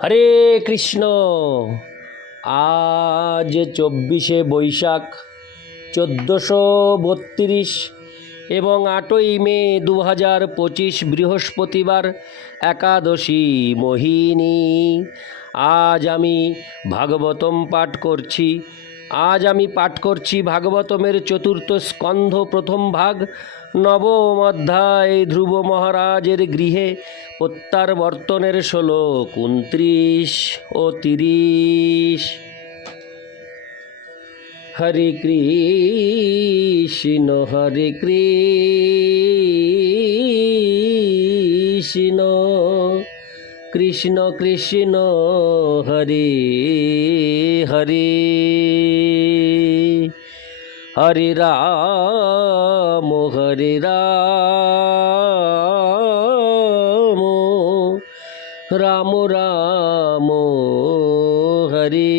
হরে কৃষ্ণ। আজ চব্বিশে বৈশাখ, চোদ্দোশো বত্রিশ এবং আটই মে দু হাজার পঁচিশ বৃহস্পতিবার একাদশী মোহিনী। আজ আমি ভাগবতম পাঠ করছি। আজ আমি পাঠ করছি ভাগবতমের চতুর্থ স্কন্ধ প্রথম ভাগ নবম অধ্যায় ধ্রুব মহারাজের গৃহে প্রত্যাবর্তনের শ্লোক উনত্রিশ ও তিরিশ। হরে কৃষ্ণ হরে কৃষ্ণ। কৃষ্ণ কৃষ্ণ, হরে হরে। হরে রাম হরে রাম রাম রাম, হরে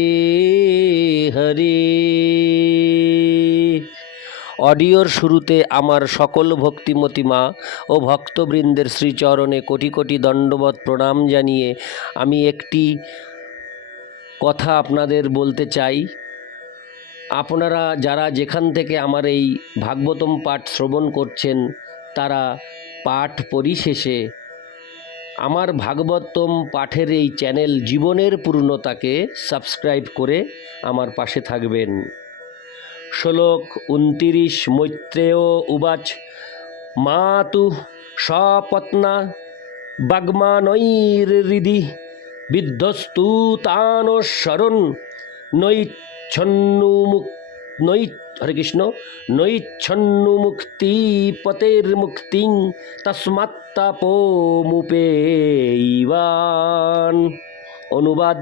হরে। অডিওর শুরুতে আমার সকল ভক্তিমতী মা ও ভক্তবৃন্দের শ্রীচরণে কোটি কোটি দণ্ডবত প্রণাম জানিয়ে আমি একটি কথা আপনাদের বলতে চাই। আপনারা যারা যেখান থেকে আমার এই ভাগবতম পাঠ শ্রবণ করছেন, তারা পাঠ পরিশেষে আমার ভাগবতম পাঠের এই চ্যানেল জীবনের পূর্ণতাকে সাবস্ক্রাইব করে আমার পাশে থাকবেন। শ্লোক উনতিরিশ, মৈত্রেয় উবাচ মা তু সপত্না বাগ্মানৈর্হৃদি বিধ্বস্তু তানশরণ নৈচ্ছন্নুমুক নৈ হরে কৃষ্ণ নৈচ্ছন্নুমুক্তি পতের মুক্তিং তস্মাত্তাপোমুপেইবান অনুবাদ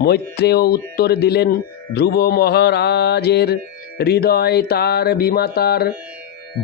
মৈত্রেয় উত্তর দিলেন ধ্রুব মহারাজের হৃদয় তার বিমাতার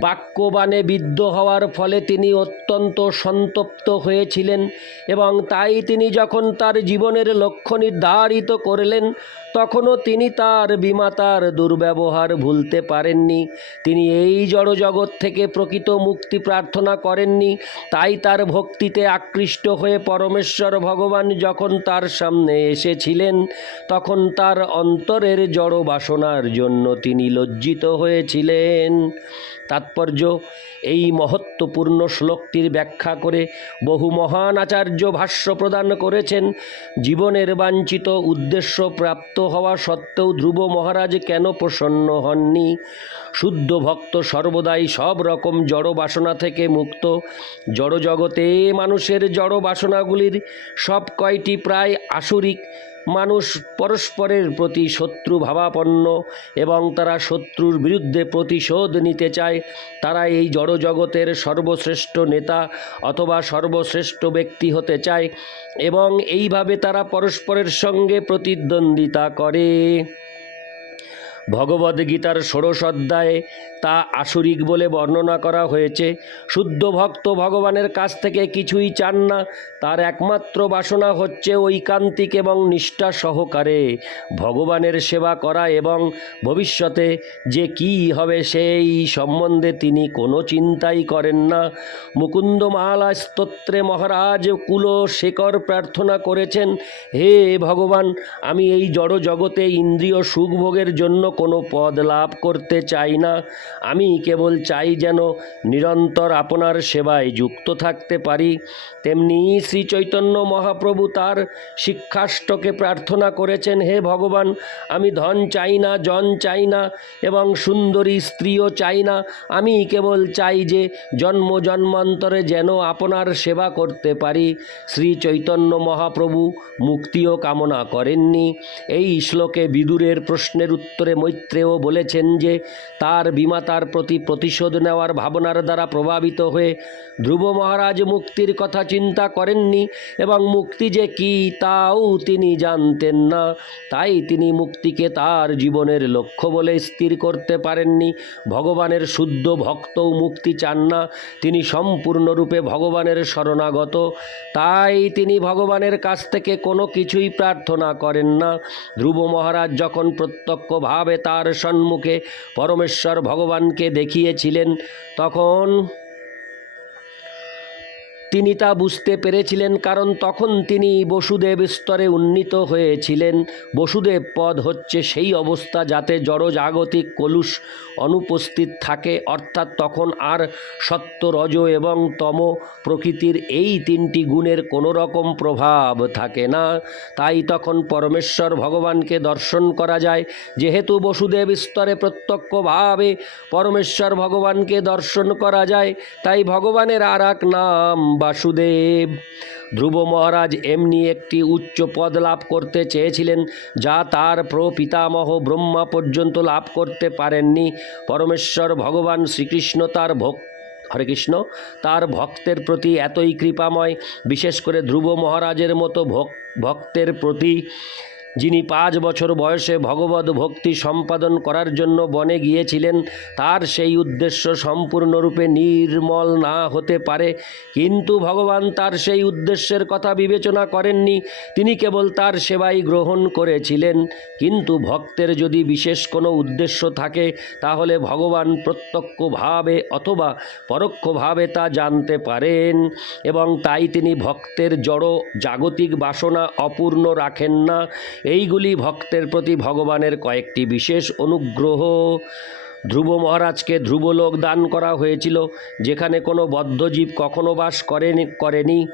বাক্যবাণে বিদ্ধ হওয়ার ফলে তিনি অত্যন্ত সন্তপ্ত হয়েছিলেন এবং তাই তিনি যখন তার জীবনের লক্ষ্য নির্ধারিত করলেন, তখনও তিনি তার বিমাতার দুর্ব্যবহার ভুলতে পারেননি। তিনি এই জড়জগৎ থেকে প্রকৃত মুক্তি প্রার্থনা করেননি। তাই তার ভক্তিতে আকৃষ্ট হয়ে পরমেশ্বর ভগবান যখন তার সামনে এসেছিলেন, তখন তার অন্তরের জড় বাসনার জন্য তিনি লজ্জিত হয়েছিলেন। তাৎপর্য। এই মহত্বপূর্ণ শ্লোকটির ব্যাখ্যা করে বহু মহান আচার্য ভাষ্য প্রদান করেছেন। জীবনের বাঞ্ছিত উদ্দেশ্য প্রাপ্ত হওয়া সত্ত্বেও ধ্রুব মহারাজ কেন প্রসন্ন হননি? শুদ্ধ ভক্ত সর্বদাই সব রকম জড় বাসনা থেকে মুক্ত। জড় জগতে মানুষের জড় বাসনাগুলির সব কয়টি প্রায় আসরিক। মানুষ পরস্পরের প্রতি শত্রু ভাবাপন্ন এবং তারা শত্রুর বিরুদ্ধে প্রতিশোধ নিতে চায়, তারা এই জড়জগতের সর্বশ্রেষ্ঠ নেতা অথবা সর্বশ্রেষ্ঠ ব্যক্তি হতে চায় এবং এইভাবে তারা পরস্পরের সঙ্গে প্রতিদ্বন্দ্বিতা করে। ভগবদ্গীতার ষোড়শ অধ্যায়ে তা আসরিক বলে বর্ণনা করা হয়েছে। শুদ্ধ ভক্ত ভগবানের কাছ থেকে কিছুই চান না। তার একমাত্র বাসনা হচ্ছে ঐকান্তিক এবং নিষ্ঠা সহকারে ভগবানের সেবা করা এবং ভবিষ্যতে যে কি হবে সেই সম্বন্ধে তিনি কোনো চিন্তাই করেন না। মুকুন্দমালা স্তোত্রে মহারাজ কুল শেখর প্রার্থনা করেছেন, হে ভগবান, আমি এই জড় জগতে ইন্দ্রিয় সুখভোগের জন্য কোনো পদ লাভ করতে চাই না। আমি কেবল চাই যেন নিরন্তর আপনার সেবায় যুক্ত থাকতে পারি। তেমনি শ্রী চৈতন্য মহাপ্রভু তার শিক্ষাষ্টকে প্রার্থনা করেছেন, হে ভগবান, আমি ধন চাই না, জন চাই না এবং সুন্দরী স্ত্রীও চাই না। আমি কেবল চাই যে জন্ম জন্মান্তরে যেন আপনার সেবা করতে পারি। শ্রী চৈতন্য মহাপ্রভু মুক্তিও কামনা করেননি। এই শ্লোকে বিদুরের প্রশ্নের উত্তরে মৈত্রেয় বলেছেন যে, তার বিমাতার প্রতি প্রতিশোধ নেওয়ার ভাবনার দ্বারা প্রভাবিত হয়ে ধ্রুব মহারাজ মুক্তির কথা চিন্তা করেননি এবং মুক্তি যে কি তাও তিনি জানতেন না। তাই তিনি মুক্তিকে তার জীবনের লক্ষ্য বলে স্থির করতে পারেননি। ভগবানের শুদ্ধ ভক্তও মুক্তি চান না। তিনি সম্পূর্ণরূপে ভগবানের শরণাগত। তাই তিনি ভগবানের কাছ থেকে কোনো কিছুই প্রার্থনা করেন না। ধ্রুব মহারাজ যখন প্রত্যক্ষভাবে তার সম্মুখে পরমেশ্বর ভগবানকে দেখিয়েছিলেন। তখন তিনি তা বুঝতে পেরেছিলেন কারণ তখন তিনি বসুদেব স্তরে উন্নীত হয়েছিলেন। বসুদেব পদ হচ্ছে সেই অবস্থা যাতে জড়জাগতিক কলুষ অনুপস্থিত থাকে, অর্থাৎ তখন আর সত্য রজ এবং তম প্রকৃতির এই তিনটি গুণের কোনো রকম প্রভাব থাকে না। তাই তখন পরমেশ্বর ভগবানকে দর্শন করা যায়। যেহেতু বসুদেব স্তরে প্রত্যক্ষভাবে পরমেশ্বর ভগবানকে দর্শন করা যায়, তাই ভগবানের আর এক নাম বাসুদেব। ধ্রুব মহারাজ এমনি একটি উচ্চ পদ লাভ করতে চেয়েছিলেন, যা তার প্রপিতামহ ব্রহ্মা পর্যন্ত লাভ করতে পারেননি। পরমেশ্বর ভগবান শ্রীকৃষ্ণ তার ভোগ হরে কৃষ্ণ, তার ভক্তের প্রতি এতই কৃপাময়, বিশেষ করে ধ্রুব মহারাজের মতো ভক্তের প্রতি যিনি পাঁচ বছর বয়সে ভগবত ভক্তি সম্পাদন করার জন্য বনে গিয়েছিলেন, তার সেই উদ্দেশ্য সম্পূর্ণরূপে নির্মল না হতে পারে। কিন্তু ভগবান তার সেই উদ্দেশ্যের কথা বিবেচনা করেননি। তিনি কেবল তার সেবাই গ্রহণ করেছিলেন। কিন্তু ভক্তের যদি বিশেষ কোনো উদ্দেশ্য থাকে, তাহলে ভগবান প্রত্যক্ষভাবে অথবা পরোক্ষভাবে তা জানতে পারেন এবং তাই তিনি ভক্তের জড় জাগতিক বাসনা অপূর্ণ রাখেন না। এইগুলি ভক্তের প্রতি ভগবানের কয়েকটি বিশেষ অনুগ্রহ। ধ্রুব মহারাজকে ধ্রুবলোক দান করা হয়েছিল, যেখানে কোনো বদ্ধজীব কখনো বাস করেনি করেনি,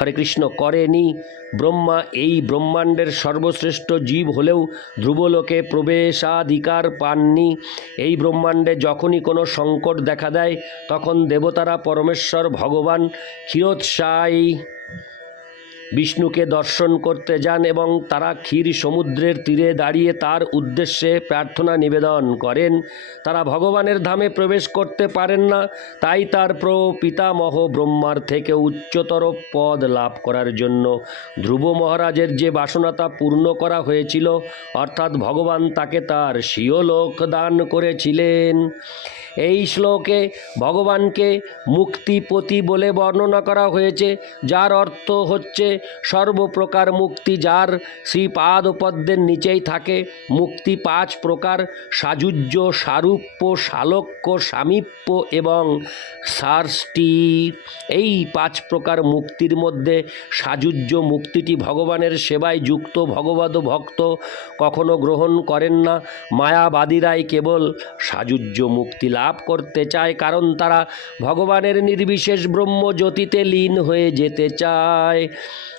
হরে কৃষ্ণ, করেনি। ব্রহ্মা এই ব্রহ্মাণ্ডের সর্বশ্রেষ্ঠ জীব হলেও ধ্রুবলোকে প্রবেশাধিকার পাননি। এই ব্রহ্মাণ্ডে যখনই কোনো সংকট দেখা দেয়, তখন দেবতারা পরমেশ্বর ভগবান ক্ষীরোৎসায়ী বিষ্ণুকে দর্শন করতে যান এবং তারা ক্ষীর সমুদ্রের তীরে দাঁড়িয়ে তার উদ্দেশ্যে প্রার্থনা নিবেদন করেন। তারা ভগবানের ধামে প্রবেশ করতে পারেন না, তাই তার প্রপিতামহ ব্রহ্মার থেকে উচ্চতর পদ লাভ করার জন্য। ধ্রুব মহারাজের যে বাসনাতা পূর্ণ করা হয়েছিল, অর্থাৎ ভগবান তাকে তার স্বীয়লোক দান করেছিলেন। এই শ্লোকে ভগবানকে মুক্তিপতি বলে বর্ণনা করা হয়েছে, যার অর্থ হচ্ছে সর্বপ্রকার মুক্তি যার শ্রীপাদপদ্মের নিচেই থাকে। মুক্তি পাঁচ প্রকার, সাযুজ্য, সারূপ্য শালক্য সামীপ্য এবং সার্ষ্টি এই পাঁচ প্রকার মুক্তির মধ্যে সাযুজ্য মুক্তিটি ভগবানের সেবায় যুক্ত। ভগবত ভক্ত কখনো গ্রহণ করেন না। মায়াবাদীরাই কেবল সাযুজ্য মুক্তি লাভ করতে চায়, কারণ তারা ভগবানের নির্বিশেষ ব্রহ্মজ্যোতিতে লীন হয়ে যেতে চায়।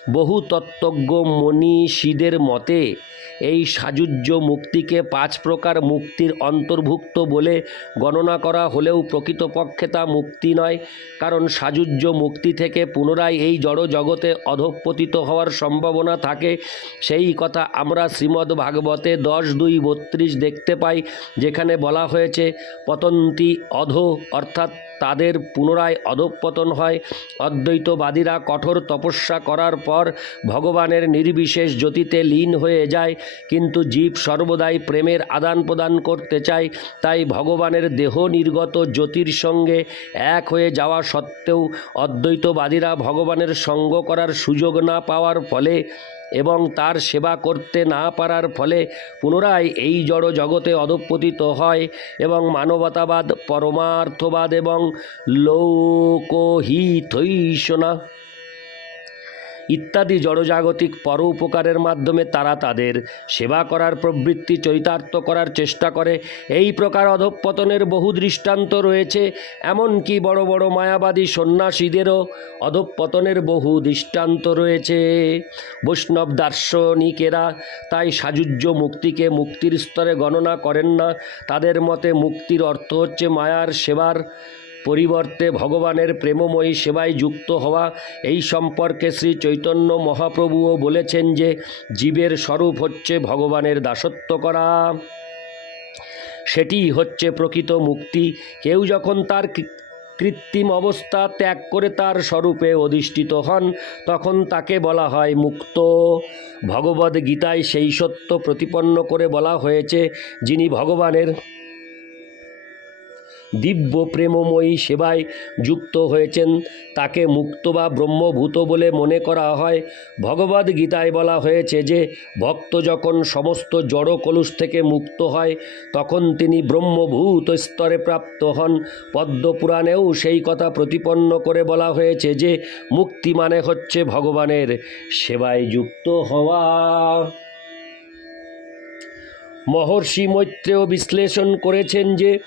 বহু তত্ত্বজ্ঞ মনীষীদের মতে, এই সাযুজ্য মুক্তিকে পাঁচ প্রকার মুক্তির অন্তর্ভুক্ত বলে গণনা করা হলেও প্রকৃতপক্ষে তা মুক্তি নয়, কারণ সাযুজ্য মুক্তি থেকে পুনরায় এই জড় জগতে অধঃপতিত হওয়ার সম্ভাবনা থাকে। সেই কথা আমরা শ্রীমদ্ ভাগবতে দশ দুই বত্রিশ দেখতে পাই, যেখানে বলা হয়েছে, পতন্তি অধ অর্থাৎ তাদের পুনরায় অধঃপতন হয়। অদ্বৈতবাদীরা কঠোর তপস্যা করার পর ভগবানের নির্বিশেষ জ্যোতিতে লীন হয়ে যায়। কিন্তু জীব সর্বদাই প্রেমের আদান প্রদান করতে চায়। তাই ভগবানের দেহ নির্গত জ্যোতির সঙ্গে এক হয়ে যাওয়া সত্ত্বেও অদ্বৈতবাদীরা ভগবানের সঙ্গ করার সুযোগ না পাওয়ার ফলে এবং তার সেবা করতে না পারার ফলে পুনরায় এই জড় জগতে অধপতিত হয় এবং মানবতাবাদ পরমার্থবাদ এবং লোকহিতৈষণা। ইত্যাদি জড়জাগতিক পর উপকারের মাধ্যমে তারা তাদের সেবা করার প্রবৃত্তি চরিতার্থ করার চেষ্টা করে। এই প্রকার অধঃপতনের বহু দৃষ্টান্ত রয়েছে, এমনকি বড় বড় মায়াবাদী সন্ন্যাসীদেরও অধঃপতনের বহু দৃষ্টান্ত রয়েছে। বৈষ্ণব দার্শনিকেরা তাই সাযুজ্য মুক্তিকে মুক্তির স্তরে গণনা করেন না। তাদের মতে মুক্তির অর্থ হচ্ছে মায়ার সেবার পরিবর্তে ভগবানের প্রেমময়ী সেবায় যুক্ত হওয়া এই সম্পর্কে শ্রী চৈতন্য মহাপ্রভুও বলেছেন যে জীবের স্বরূপ হচ্ছে ভগবানের দাসত্ব করা। সেটি হচ্ছে প্রকৃত মুক্তি। কেউ যখন তার কৃত্রিম অবস্থা ত্যাগ করে তার স্বরূপে অধিষ্ঠিত হন, তখন তাকে বলা হয় মুক্ত। ভগবদ গীতায় সেই সত্য প্রতিপন্ন করে বলা হয়েছে, যিনি ভগবানের দিব্য প্রেমময়ী সেবায় যুক্ত হয়েছেন। তাকে মুক্ত বা ব্রহ্মভূত বলে মনে করা হয়। ভগবদ গীতায় বলা হয়েছে যে, ভক্ত যখন সমস্ত জড় কলুষ থেকে মুক্ত হয়, তখন তিনি ব্রহ্মভূত স্তরে প্রাপ্ত হন। পদ্মপুরাণেও সেই কথা প্রতিপন্ন করে বলা হয়েছে যে, মুক্তি মানে হচ্ছে ভগবানের সেবায় যুক্ত হওয়া। মহর্ষি মৈত্রেয় বিশ্লেষণ করেছেন যে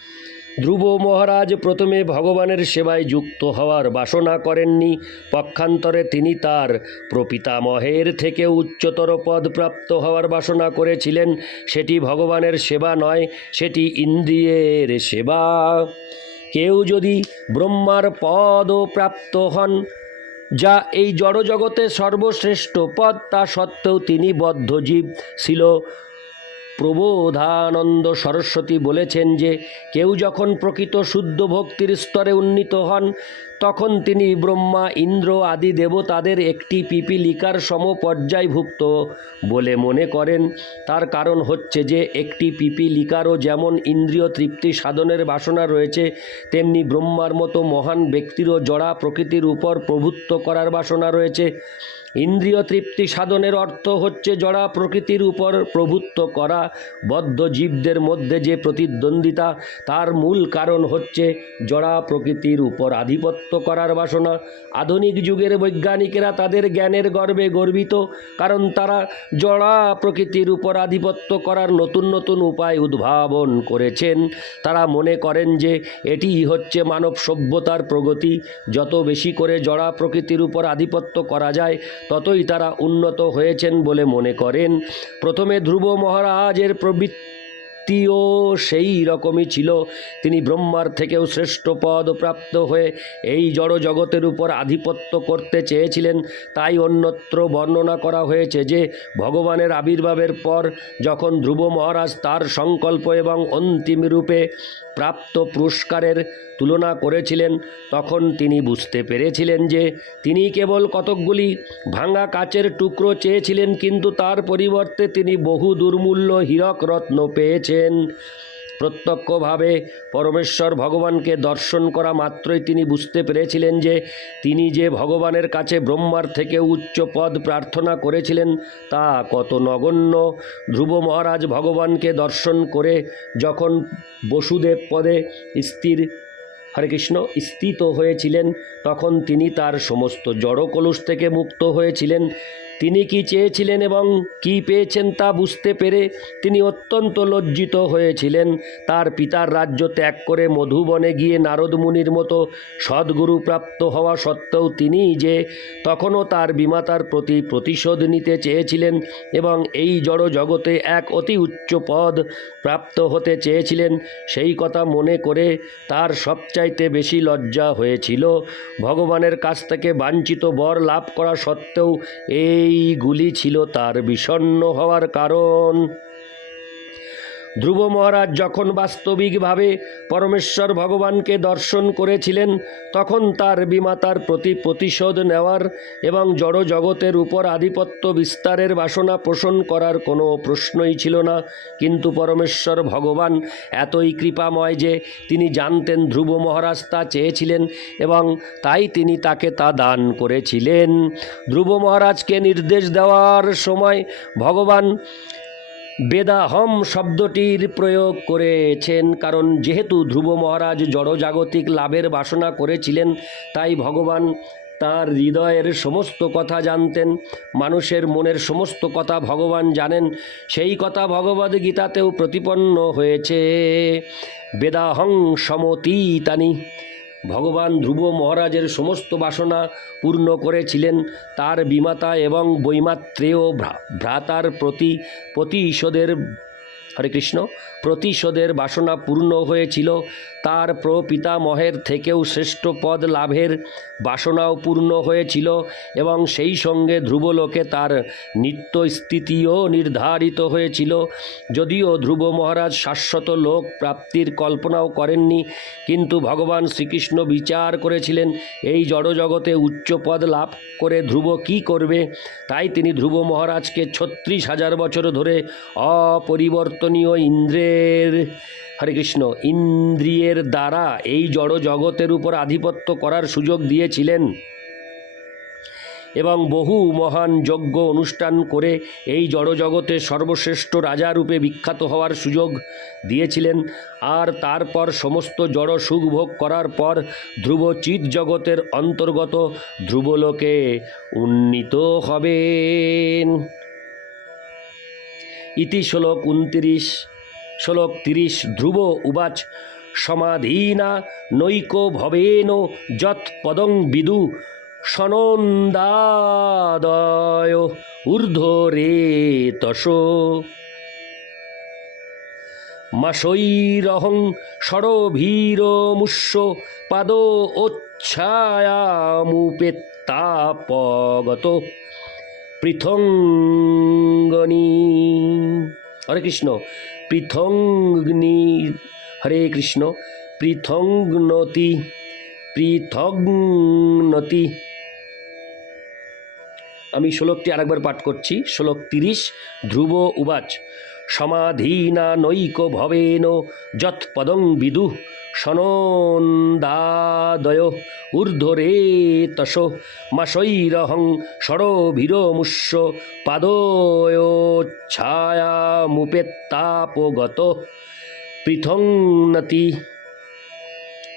ধ্রুব মহারাজ প্রথমে ভগবানের সেবায় যুক্ত হওয়ার বাসনা করেননি। পক্ষান্তরে তিনি তার প্রপিতামহের থেকে উচ্চতর পদ প্রাপ্ত হওয়ার বাসনা করেছিলেন। সেটি ভগবানের সেবা নয়, সেটি ইন্দ্রিয়ের সেবা। কেউ যদি ব্রহ্মার পদও প্রাপ্ত হন, যা এই জড়জগতে সর্বশ্রেষ্ঠ পদ, তা সত্ত্বেও তিনি বদ্ধজীব ছিল প্রবোধানন্দ সরস্বতী বলেছেন যে, কেউ যখন প্রকৃত শুদ্ধ ভক্তির স্তরে উন্নীত হন, তখন তিনি ব্রহ্মা, ইন্দ্র আদি দেবতাদের একটি পিপিলিকার সমপর্যায়ভুক্ত বলে মনে করেন। তার কারণ হচ্ছে যে, একটি পিপিলিকারও যেমন ইন্দ্রিয় তৃপ্তি সাধনের বাসনা রয়েছে, তেমনি ব্রহ্মার মতো মহান ব্যক্তিরও জড়া প্রকৃতির উপর প্রভুত্ব করার বাসনা রয়েছে। ইন্দ্রিয় তৃপ্তি সাধনের অর্থ হচ্ছে জড়া প্রকৃতির উপর প্রভুত্ব করা। বদ্ধ জীবদের মধ্যে যে প্রতিদ্বন্দ্বিতা, তার মূল কারণ হচ্ছে জড়া প্রকৃতির উপর আধিপত্য করার বাসনা। আধুনিক যুগের বৈজ্ঞানিকেরা তাদের জ্ঞানের গর্বে গর্বিত, কারণ তারা জড়া প্রকৃতির উপর আধিপত্য করার নতুন নতুন উপায় উদ্ভাবন করেছেন। তারা মনে করেন যে এটিই হচ্ছে মানব সভ্যতার প্রগতি। যত বেশি করে জড়া প্রকৃতির উপর আধিপত্য করা যায় ততই তারা উন্নত হয়েছেন বলে মনে করেন। প্রথমে ধ্রুব মহারাজের প্রবৃত্তিও সেই রকমই ছিল। তিনি ব্রহ্মার থেকেও শ্রেষ্ঠ পদ প্রাপ্ত হয়ে এই জড় জগতের উপর আধিপত্য করতে চেয়েছিলেন। তাই অন্যত্র বর্ণনা করা হয়েছে যে, ভগবানের আবির্ভাবের পর যখন ধ্রুব মহারাজ তার সংকল্প এবং অন্তিম রূপে প্রাপ্ত পুরস্কারের তুলনা করেছিলেন, তখন তিনি বুঝতে পেরেছিলেন যে, তিনি কেবল কতকগুলি ভাঙা কাচের টুকরো চেয়েছিলেন, কিন্তু তার পরিবর্তে তিনি বহু দুর্মূল্য হীরক রত্ন পেয়েছেন প্রত্যক্ষভাবে পরমেশ্বর ভগবানকে দর্শন করা মাত্রই তিনি বুঝতে পেরেছিলেন যে তিনি যে ভগবানের কাছে ব্রহ্মার থেকে উচ্চ পদ প্রার্থনা করেছিলেন, তা কত নগণ্য। ধ্রুব মহারাজ ভগবানকে দর্শন করে যখন বসুদেব পদে স্থির, হরে কৃষ্ণ, স্থিত হয়েছিলেন, তখন তিনি তার সমস্ত জড় কলুষ থেকে মুক্ত হয়েছিলেন। তিনি কি চেয়েছিলেন এবং কি পেয়েছেন তা বুঝতে পেরে তিনি অত্যন্ত লজ্জিত হয়েছিলেন। তার পিতার রাজ্য ত্যাগ করে মধুবনে গিয়ে নারদ মুনির মতো সদ্গুরু প্রাপ্ত হওয়া সত্ত্বেও তিনি যে তখনও তার বিমাতার প্রতি প্রতিশোধ নিতে চেয়েছিলেন এবং এই জড় জগতে এক অতি উচ্চ পদ প্রাপ্ত হতে চেয়েছিলেন, সেই কথা মনে করে তার সবচাইতে বেশি লজ্জা হয়েছিল। ভগবানের কাছ থেকে বাঞ্ছিত বর লাভ করা সত্ত্বেও এইগুলি ছিল তার বিষণ্ণ হওয়ার কারণ। ধ্রুব মহারাজ যখন বাস্তবিকভাবে পরমেশ্বর ভগবানকে দর্শন করেছিলেন, তখন তার বিমাতার প্রতি প্রতিশোধ নেওয়ার এবং জড় জগতের উপর আধিপত্য বিস্তারের বাসনা পোষণ করার কোনো প্রশ্নই ছিল না। কিন্তু পরমেশ্বর ভগবান এতই কৃপাময় যে তিনি জানতেন ধ্রুব মহারাজ তা চেয়েছিলেন এবং তাই তিনি তাকে তা দান করেছিলেন। ধ্রুব মহারাজকে নির্দেশ দেওয়ার সময় ভগবান বেদাহম শব্দটির প্রয়োগ করেছেন, কারণ যেহেতু ধ্রুব মহারাজ জড়জাগতিক লাভের বাসনা করেছিলেন, তাই ভগবান তার হৃদয়ের সমস্ত কথা জানতেন, মানুষের মনের সমস্ত কথা ভগবান জানেন, সেই কথা ভগবদ গীতাতেও প্রতিপন্ন হয়েছে। বেদাহং সমতীতানি। ভগবান ধ্রুব মহারাজের সমস্ত বাসনা পূর্ণ করেছিলেন তার বিমাতা এবং বৈমাত্রেয় ভ্রাতার প্রতি, প্রতিশোধের, হরে কৃষ্ণ, প্রতিশোধের বাসনা পূর্ণ হয়েছিল। তার প্রপিতামহের থেকেও শ্রেষ্ঠ পদ লাভের বাসনাও পূর্ণ হয়েছিল এবং সেই সঙ্গে ধ্রুবলোকে তার নিত্য স্থিতিও নির্ধারিত হয়েছিল। যদিও ধ্রুব মহারাজ শাশ্বত লোক প্রাপ্তির কল্পনাও করেননি, কিন্তু ভগবান শ্রীকৃষ্ণ বিচার করেছিলেন, এই জড়জগতে উচ্চ পদ লাভ করে ধ্রুব কি করবে? তাই তিনি ধ্রুব মহারাজকে ছত্রিশ হাজার বছর ধরে অপরিবর্তনীয় ইন্দ্রের হরে কৃষ্ণ, ইন্দ্রিয়ের দ্বারা এই জড় জগতের উপর আধিপত্য করার সুযোগ দিয়েছিলেন। এবং বহু মহান যজ্ঞ অনুষ্ঠান করে এই জড়জগতে সর্বশ্রেষ্ঠ রাজা রূপে বিখ্যাত হওয়ার সুযোগ দিয়েছিলেন। আর তারপর সমস্ত জড় সুখ ভোগ করার পর ধ্রুব চিৎ জগতের অন্তর্গত ধ্রুবলোকে উন্নীত হবেন। ইতি উনত্রিশ। শ্লোক তিরিশ, ধ্রুব উবাচ, সমাধীনা নৈক ভবেন যৎ পদং বিদু সনন্দাদয় ঊর্ধ্বরে তস মাসৈরহং ষড়ভীরমুষ্য পাদ ওচ্ছায়ামুপেত্তাপগত পৃথঙ্গনি। হরে কৃষ্ণ। পৃথঙ্গনি হরে কৃষ্ণ পৃথগ্নতি পৃথগ্নতি আমি শ্লোকটি আরেকবার পাঠ করছি। শ্লোক তিরিশ, ধ্রুব উবাচ, সমাধীনা নৈক ভবেন, যৎপদং বিদুহ বিদু। সনন্দাদয় ঊর্ধ্বরে তস মাসৈরহং ষড়ভীরমুষ্য পাদয়োচ্ছায়ামুপেত্তাপগত পৃথংনতি।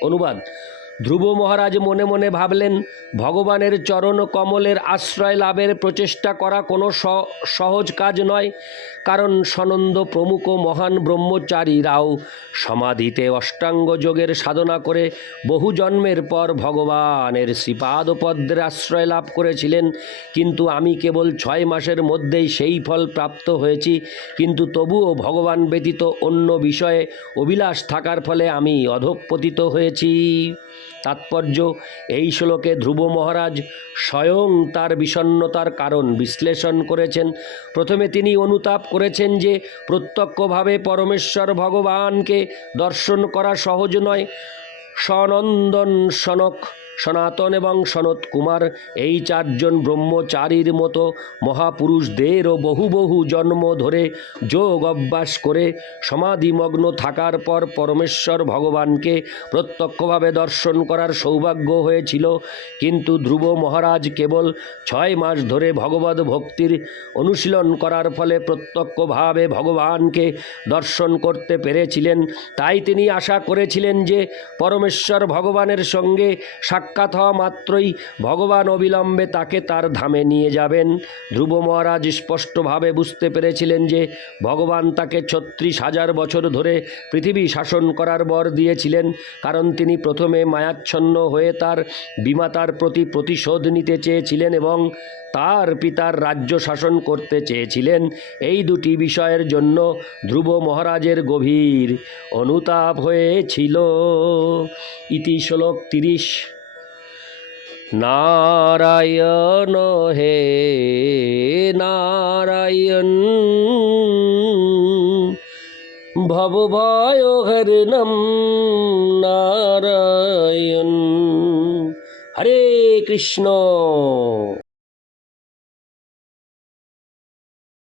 অনুবাদ। ধ্রুব মহারাজ মনে মনে ভাবলেন, ভগবানের চরণ কমলের আশ্রয় লাভের প্রচেষ্টা করা কোনো সহজ কাজ নয়, কারণ সনন্দ প্রমুখ মহান ব্রহ্মচারীরাও সমাধিতে অষ্টাঙ্গ যোগের সাধনা করে বহু জন্মের পর ভগবানের শ্রীপাদপদ্মের আশ্রয় লাভ করেছিলেন। কিন্তু আমি কেবল ছয় মাসের মধ্যেই সেই ফল প্রাপ্ত হয়েছি, কিন্তু তবুও ভগবান ব্যতীত অন্য বিষয়ে অভিলাষ থাকার ফলে আমি অধঃপতিত হয়েছি। তাৎপর্য, এই শ্লোকে ধ্রুব মহারাজ স্বয়ং তার বিষণ্নতার কারণ বিশ্লেষণ করেছেন। প্রথমে তিনি অনুতাপ করেছেন যে, প্রত্যক্ষভাবে পরমেশ্বর ভগবানকে দর্শন করা সহজ নয়। সনন্দন সনক সনাতন এবং সনত কুমার, এই চারজন ব্রহ্মচারীর মতো মহাপুরুষদেরও বহু বহু জন্ম ধরে যোগ অভ্যাস করে সমাধিমগ্ন থাকার পর পরমেশ্বর ভগবানকে প্রত্যক্ষভাবে দর্শন করার সৌভাগ্য হয়েছিল। কিন্তু ধ্রুব মহারাজ কেবল ছয় মাস ধরে ভগবত ভক্তির অনুশীলন করার ফলে প্রত্যক্ষভাবে ভগবানকে দর্শন করতে পেরেছিলেন। তাই তিনি আশা করেছিলেন যে পরমেশ্বর ভগবানের সঙ্গে সাক্ষাৎ হওয়া মাত্রই ভগবান অবিলম্বে তাকে তার ধামে নিয়ে যাবেন। ধ্রুব মহারাজ স্পষ্টভাবে বুঝতে পেরেছিলেন যে ভগবান তাকে ছত্রিশ হাজার বছর ধরে পৃথিবী শাসন করার বর দিয়েছিলেন, কারণ তিনি প্রথমে মায়াচ্ছন্ন হয়ে তার বিমাতার প্রতি প্রতিশোধ নিতে চেয়েছিলেন এবং তার পিতার রাজ্য শাসন করতে চেয়েছিলেন। এই দুটি বিষয়ের জন্য ধ্রুব মহারাজের গভীর অনুতাপ হয়েছিল। ইতি শ্লোক তিরিশ। नारायण हे नारायण। भवभय हरिणम नारायण। हरे कृष्ण।